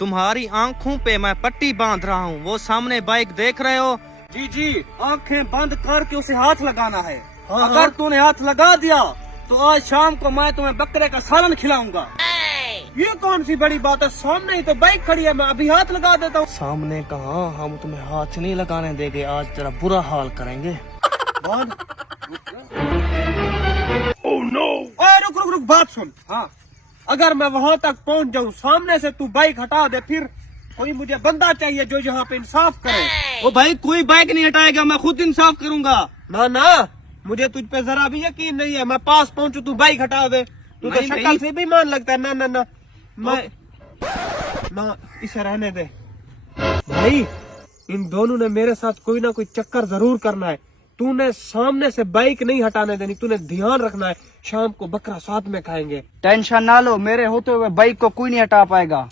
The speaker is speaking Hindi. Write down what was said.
तुम्हारी आंखों पे मैं पट्टी बांध रहा हूँ, वो सामने बाइक देख रहे हो? जी जी, आंखें बंद करके उसे हाथ लगाना है। अगर तूने हाथ लगा दिया तो आज शाम को मैं तुम्हें बकरे का सालन खिलाऊंगा। ये कौन सी बड़ी बात है, सामने ही तो बाइक खड़ी है, मैं अभी हाथ लगा देता हूँ। सामने कहाँ, हम तुम्हें हाथ नहीं लगाने देंगे, आज तेरा बुरा हाल करेंगे। Oh no! ओए रुक रुक रुक, बात सुन। हाँ, अगर मैं वहाँ तक पहुँच जाऊँ, सामने से तू बाइक हटा दे, फिर कोई मुझे बंदा चाहिए जो यहाँ पे इंसाफ करे। ओ भाई, कोई बाइक नहीं हटाएगा, मैं खुद इंसाफ करूंगा। ना ना, मुझे तुझ पे जरा भी यकीन नहीं है। मैं पास पहुँचू, तू बाइक हटा दे। तू तो शक्ल से भी मान लगता है। ना ना ना, मैं ना, इसे रहने दे भाई। इन दोनों ने मेरे साथ कोई ना कोई चक्कर जरूर करना है। तूने सामने से बाइक नहीं हटाने देनी, तूने ध्यान रखना है। शाम को बकरा साथ में खाएंगे। टेंशन ना लो, मेरे होते हुए बाइक को कोई नहीं हटा पाएगा।